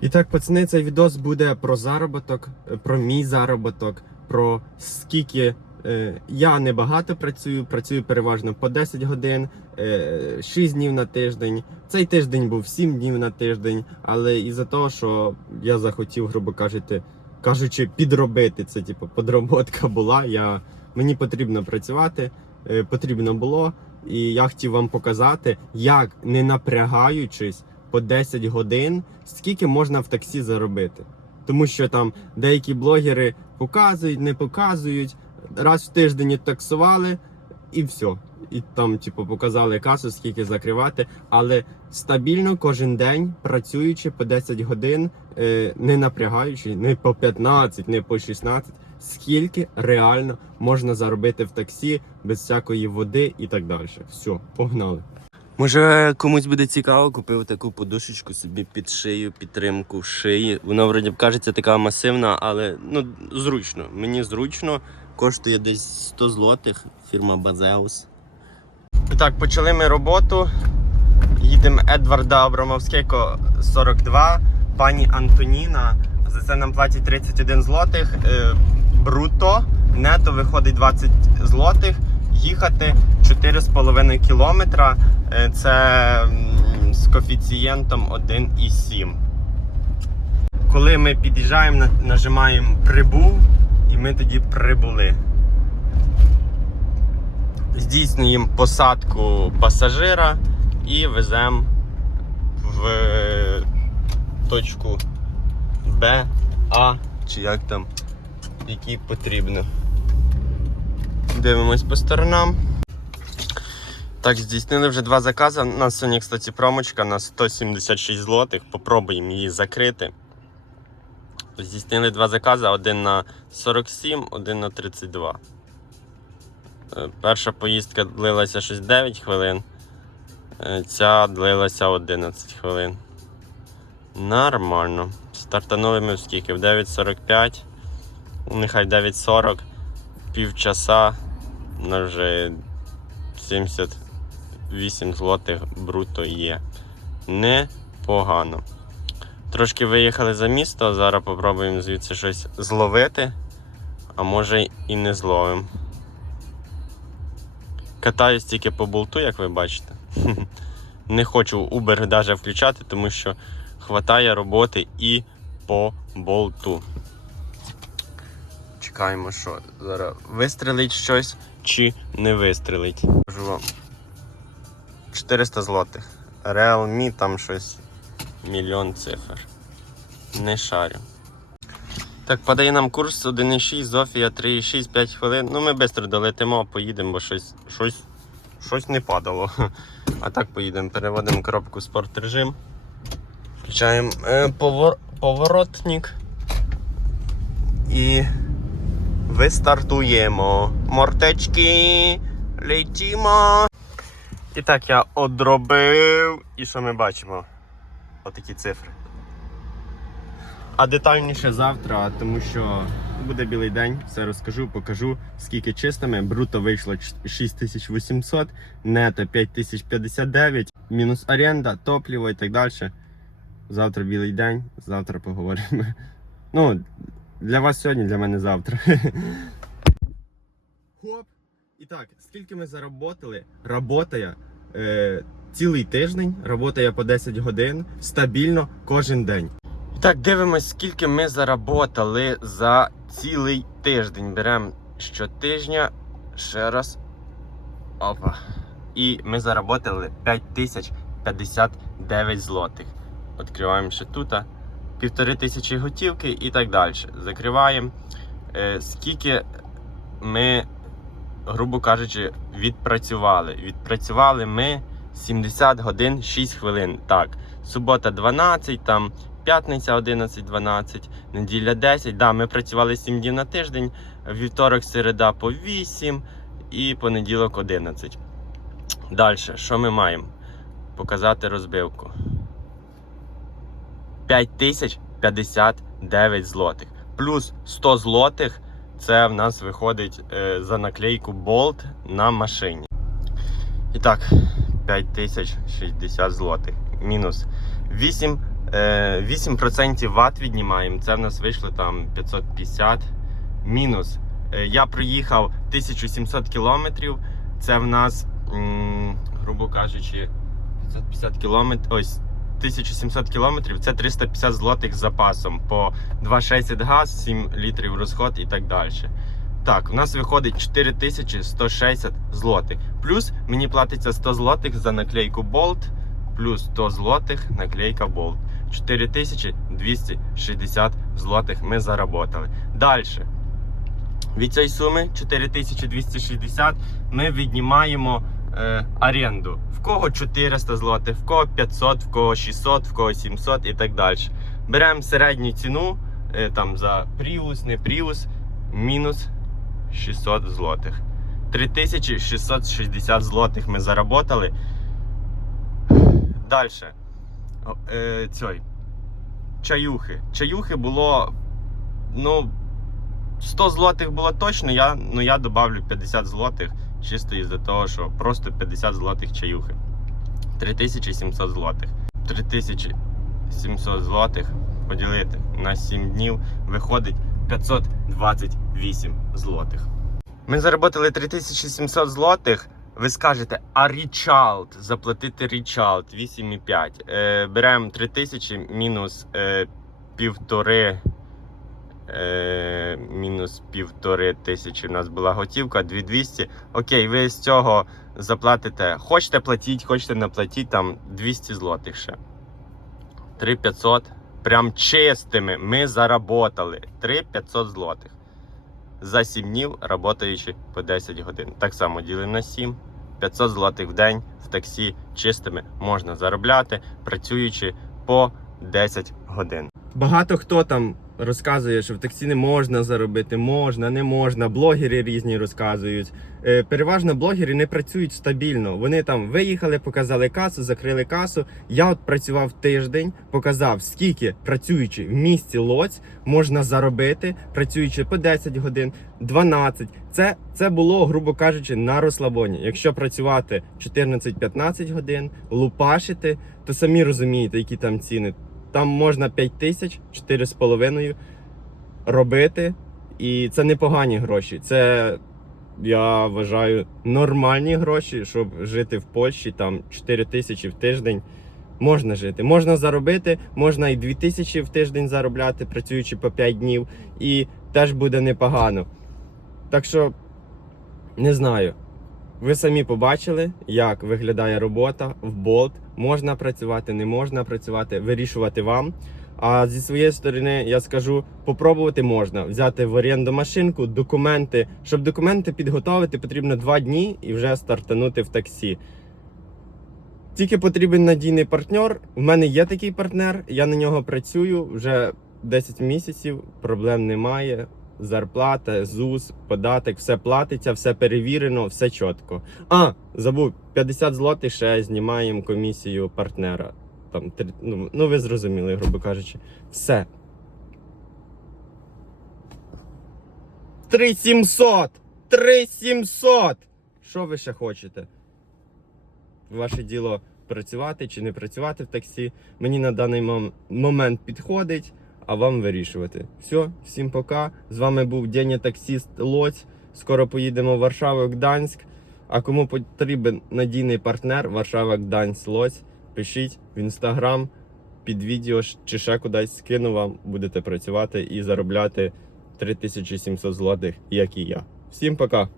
І так, пацани, цей відос буде про заробіток, е, про мій заробіток, про скільки е, я небагато працюю, працюю переважно по 10 годин, е, 6 днів на тиждень. Цей тиждень був 7 днів на тиждень, але із-за того, що я захотів, грубо кажучи, кажучи, підробити це, типу, подроботка була. Я, мені потрібно працювати, е, потрібно було. І я хотів вам показати, як не напрягаючись по 10 годин, скільки можна в таксі заробити. Тому що там деякі блогери показують, не показують, раз в тиждень таксували і все. І там, типу, показали касу, скільки закривати. Але стабільно кожен день, працюючи по 10 годин, е, не напрягаючи, не по 15, не по 16, скільки реально можна заробити в таксі без всякої води і так далі. Все, погнали. Може комусь буде цікаво, купив таку подушечку собі під шию, підтримку шиї. Вона вроді б кажеться така масивна, але ну зручно. Мені зручно. Коштує десь 100 злотих, фірма Базеус. І так, почали ми роботу. Їдемо Едварда Абрамовського 42, пані Антоніна. За це нам платять 31 злотих. Е, бруто, нето виходить 20 злотих. Їхати 4,5 кілометра. Е, Це з коефіцієнтом 1,7. Коли ми під'їжджаємо, нажимаємо прибув, і ми тоді прибули. Здійснюємо посадку пасажира і веземо в е, точку Б, А, чи як там, який потрібно. Дивимось по сторонам. Так, здійснили вже два закази. У нас сьогодні, кстати, промочка на 176 злотих. Попробуємо її закрити. Здійснили два закази: один на 47, один на 32. Е, Перша поїздка длилася щось 9 хвилин. Е, Ця длилася 11 хвилин. Нормально. Стартанули ми в скільки? В 9.45. Нехай 9.40. Півчаса. На вже 78 злотих бруто є. Непогано. Трошки виїхали за місто, зараз попробуємо звідси щось зловити, а може і не зловимо. Катаюсь тільки по болту, як ви бачите. Не хочу Uber навіть включати, тому що хватає роботи і по болту. Чекаємо, що зараз вистрелить щось чи не вистрелить. Кажу вам. 400 злотих. Realme там щось мільйон цифр. Не шарю. Так, падає нам курс 1,6, Зофія 3,6, 5 хвилин. Ну ми швидко долетимо, поїдемо, бо щось, щось, щось не падало. А так поїдемо, переводимо коробку спорт режим. Включаємо е, повор, поворотник. І вистартуємо. Мортечки, летімо. І так я одробив. І що ми бачимо? Отакі цифри. А детальніше завтра, тому що буде білий день, все розкажу, покажу, скільки чистими. Бруто вийшло 6800, нето 5059, мінус оренда, топливо і так далі. Завтра білий день, завтра поговоримо. Ну, для вас сьогодні, для мене завтра. Хоп! І так, скільки ми заработали? Работає е, цілий тиждень, работає по 10 годин, стабільно кожен день. І так, дивимось, скільки ми заработали за цілий тиждень. Беремо щотижня, ще раз. Опа. І ми заработали 5059 злотих. Відкриваємо ще тут. Півтори тисячі готівки і так далі. Закриваємо. Е, скільки ми, грубо кажучи, відпрацювали. Відпрацювали ми 70 годин 6 хвилин. Так, субота 12, там п'ятниця 11-12, неділя 10. Да, ми працювали 7 днів на тиждень, вівторок, середа по 8 і понеділок 11. Далі, що ми маємо? Показати розбивку. 5059 злотих. Плюс 100 злотих це в нас виходить е, за наклейку Bolt на машині. І так, 5060 злотих. Мінус 8 Е, 8% ват віднімаємо. Це в нас вийшло там 550 мінус. Е, Я проїхав 1700 кілометрів. Це в нас, м, грубо кажучи, 550 кілометрів. Ось 1700 кілометрів це 350 злотих з запасом по 2,60 газ, 7 літрів розход і так далі. Так, у нас виходить 4160 злотих. Плюс мені платиться 100 злотих за наклейку Bolt, плюс 100 злотих наклейка Bolt. 4260 злотих ми заработали. Далі. Від цієї суми 4260 ми віднімаємо е, оренду. В кого 400 злотих, в кого 500, в кого 600, в кого 700 і так далі. Беремо середню ціну е, там за Prius, не Prius, мінус 600 злотих. 3660 злотих ми заработали. Далі. Е, цей. Чаюхи. Чаюхи було. Ну, 100 злотих було точно, я, ну я добавлю 50 злотих, чисто із-за того, що просто 50 злотих чаюхи. 3700 злотих. 3700 злотих поділити на 7 днів виходить 528 злотих. Ми заробили 3700 злотих. Ви скажете, а річалт, заплатити річалт 8,5. Е, беремо 3000 мінус е, півтори. Е, мінус півтори тисячі у нас була готівка, 2200. Окей, ви з цього заплатите. Хочете платіть, хочете не платіть, там 200 злотих ще. 3500. Прям чистими ми заработали 3500 злотих. За 7 днів, работаючи по 10 годин. Так само ділимо на 7. 500 злотих в день в таксі чистими можна заробляти, працюючи по 10 годин. Багато хто там розказує, що в таксі не можна заробити, можна, не можна. Блогери різні розказують. Е, переважно блогери не працюють стабільно. Вони там виїхали, показали касу, закрили касу. Я от працював тиждень, показав, скільки працюючи в місті Лоць можна заробити, працюючи по 10 годин, 12. Це, це було, грубо кажучи, на розслабоні. Якщо працювати 14-15 годин, лупашити, то самі розумієте, які там ціни. Там можна 5 тисяч, 4,5 робити. І це непогані гроші. Це, я вважаю, нормальні гроші, щоб жити в Польщі. Там 4 тисячі в тиждень можна жити. Можна заробити, можна і 2 тисячі в тиждень заробляти, працюючи по 5 днів. І теж буде непогано. Так що, не знаю. Ви самі побачили, як виглядає робота в болт. Можна працювати, не можна працювати, вирішувати вам. А зі своєї сторони я скажу, попробувати можна взяти в оренду машинку, документи. Щоб документи підготовити, потрібно 2 дні і вже стартанути в таксі. Тільки потрібен надійний партнер. У мене є такий партнер, я на нього працюю вже 10 місяців, проблем немає. Зарплата, ЗУС, податок, все платиться, все перевірено, все чітко. А, забув, 50 злотих ще знімаємо комісію партнера. Там, ну, ну ви зрозуміли, грубо кажучи. Все. 3700! 3700! Що ви ще хочете? Ваше діло працювати чи не працювати в таксі. Мені на даний мом- момент підходить, а вам вирішувати. Все, всім пока. З вами був Деня таксіст Лоць. Скоро поїдемо в Варшаву Гданськ. А кому потрібен надійний партнер Варшава Гданськ Лоць, пишіть в інстаграм під відео чи ще кудись скину вам, будете працювати і заробляти 3700 злотих, як і я. Всім пока!